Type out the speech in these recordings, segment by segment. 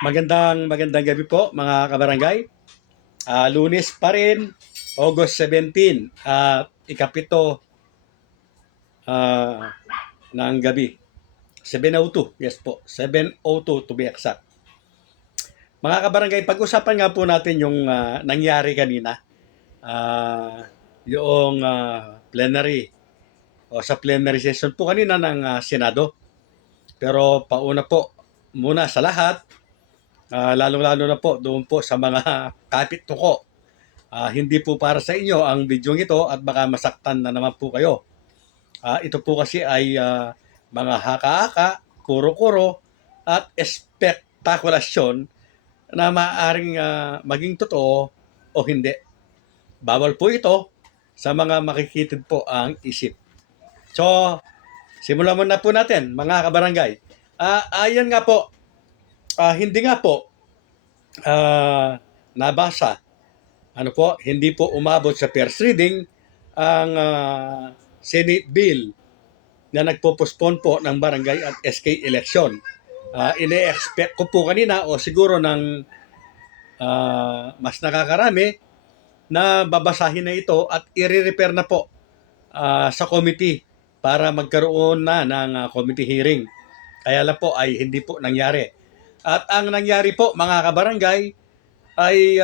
Magandang gabi po mga kabarangay. Lunes pa rin, August 17, ikapito ah, ng gabi. 7:02, yes po, 7:02 to be exact. Mga kabarangay, pag-usapan nga po natin yung nangyari kanina. Yung plenary o sa plenary session po kanina ng Senado. Pero pauna po muna sa lahat, lalong-lalo na po doon po sa mga kapit tuko. Hindi po para sa inyo ang video ito at baka masaktan na naman po kayo. Ito po kasi ay mga haka-haka, kuro-kuro at espektakulasyon na maaaring maging totoo o hindi. Bawal po ito sa mga makikitid po ang isip. So, simulan muna po natin mga kabarangay. Ayan nga po, hindi nga po nabasa hindi po umabot sa first reading ang Senate bill na nagpo-postpone po ng barangay at SK election. Ine-expect ko po kanina o siguro ng mas nakakarami na babasahin na ito at i-repair na po sa committee para magkaroon na ng committee hearing. Kaya lang po ay hindi po nangyari. At ang nangyari po mga kabarangay ay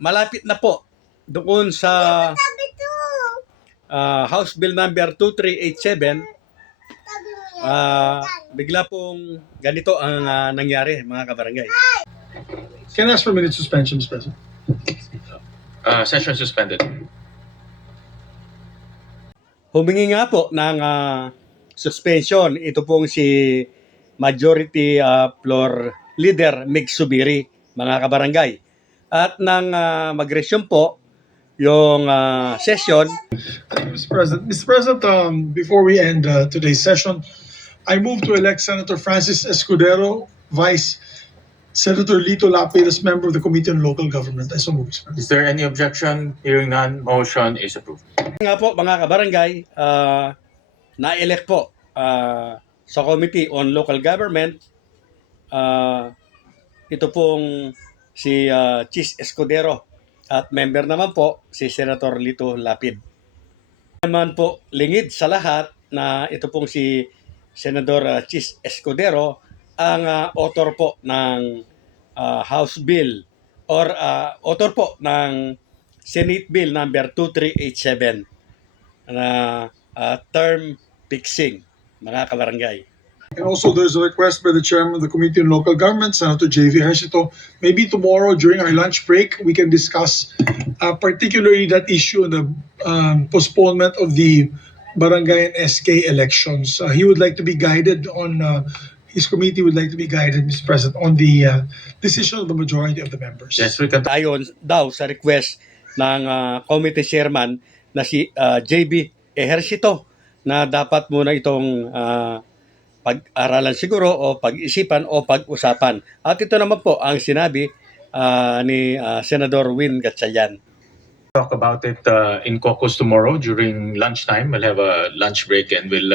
malapit na po doon sa House Bill number 2387. Bigla pong ganito ang nangyari mga kabarangay. Can I ask for a minute suspension, Mr. President? Session suspended. Humingi nga po ng suspension. Ito pong si Majority Floor Leader Mig Subiri, mga kabarangay. At nang mag-resume po yung session. Mr. President, before we end today's session, I move to elect Senator Francis Escudero, Vice Senator Lito Lapid as member of the Committee on Local Government. I so move, Mr. President. Is there any objection? Hearing none, motion is approved. Nga po mga kabarangay, na-elect po sa Committee on Local Government. Ito pong si Chis Escudero at member naman po si Senator Lito Lapid. Naman po lingid sa lahat na ito pong si Senador Chis Escudero ang author po ng House Bill or author po ng Senate Bill number 2387 na term fixing, mga kabarangay. And also, there's a request by the Chairman of the Committee on Local Government, Senator J.V. Hercito. Maybe tomorrow during our lunch break, we can discuss particularly that issue, the postponement of the barangay and SK elections. He would like to be guided on, his committee would like to be guided, Mr. President, on the decision of the majority of the members. Yes, we can. Ayon daw sa request ng committee chairman na si J.B. Ejercito na dapat muna itong pag-aralan siguro o pag-isipan o pag-usapan. At ito naman po ang sinabi ni Senador Win Gatchalian. Talk about it in caucus tomorrow during lunchtime. We'll have a lunch break and we'll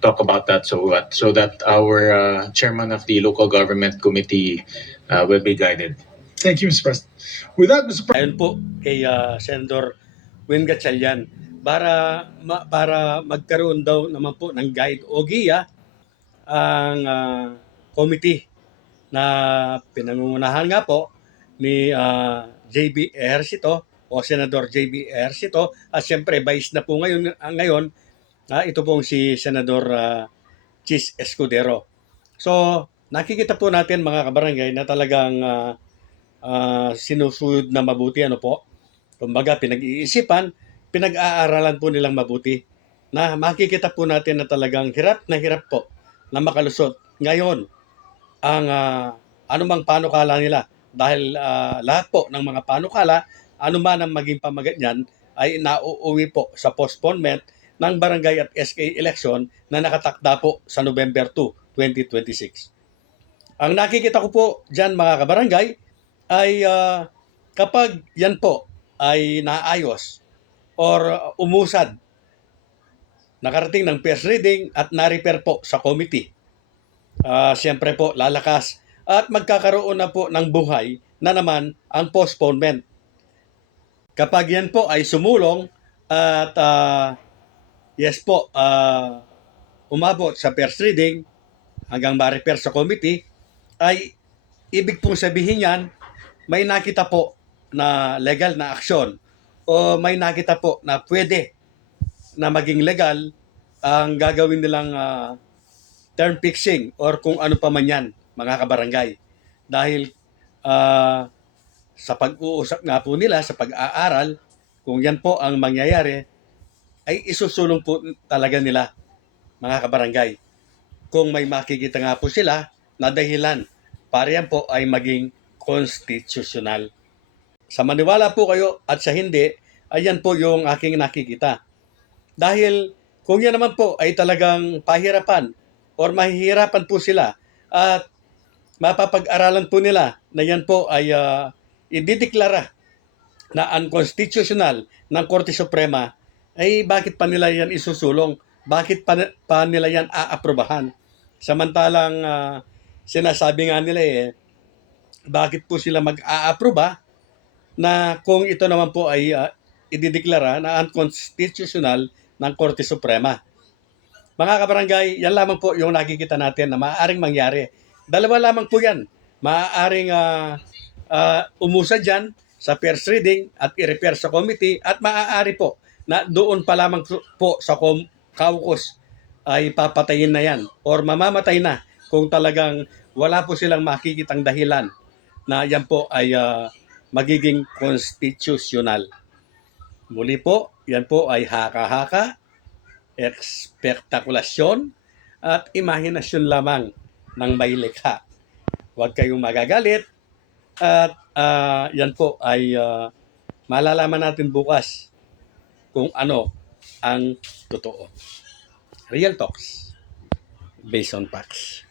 talk about that so that our chairman of the local government committee will be guided. Thank you, Mr. President. With that, Mr. President. Ayon po kay Senador Win Gatchalian para magkaroon daw naman po ng guide o giya ang committee na pinangungunahan nga po ni J.B. Ejercito o Senador J.B. Ejercito at siyempre vice na po ngayon ito pong si Senador Chis Escudero. So nakikita po natin mga kabarangay na talagang sinusunod na mabuti kumbaga pinag-iisipan, pinag-aaralan po nilang mabuti na makikita po natin na talagang hirap po na makalusot ngayon ang anumang panukala nila dahil lahat po ng mga panukala, anuman ang maging pamagat niyan ay nauuwi po sa postponement ng barangay at SK election na nakatakda po sa November 2, 2026. Ang nakikita ko po dyan mga kabarangay ay kapag yan po ay naayos or umusad, nakarating ng first reading at na-repair po sa committee. Siyempre po lalakas at magkakaroon na po ng buhay na naman ang postponement. Kapag yan po ay sumulong at yes po, umabot sa first reading hanggang ma-refer sa committee, ay ibig pong sabihin yan, may nakita po na legal na aksyon o may nakita po na pwede na maging legal ang gagawin nilang term fixing or kung ano pa man yan, mga kabarangay. Dahil sa pag-uusap nga po nila, sa pag-aaral, kung yan po ang mangyayari, ay isusulong po talaga nila, mga kabarangay. Kung may makikita nga po sila na dahilan para yan po ay maging constitutional. Sa maniwala po kayo at sa hindi, ayan po yung aking nakikita. Dahil kung yan naman po ay talagang pahirapan or mahihirapan po sila at mapapag-aralan po nila na yan po ay idideklara na unconstitutional ng Korte Suprema, ay bakit pa nila yan isusulong? Bakit pa nila yan aaprobahan? Samantalang sinasabi nga nila bakit po sila mag-aaproba na kung ito naman po ay idideklara na unconstitutional ng Korte Suprema. Mga kabarangay, yan lamang po yung nakikita natin na maaaring mangyari. Dalawa lamang po yan. Maaaring umusa dyan sa first reading at i-refer sa committee at maaari po na doon pa lamang po sa caucus ay papatayin na yan or mamamatay na kung talagang wala po silang makikitang dahilan na yan po ay magiging constitutional. Muli po, yan po ay haka-haka, ekspektakulasyon at imahinasyon lamang ng may likha. Huwag kayong magagalit at yan po ay malalaman natin bukas kung ano ang totoo. Real talks based on facts.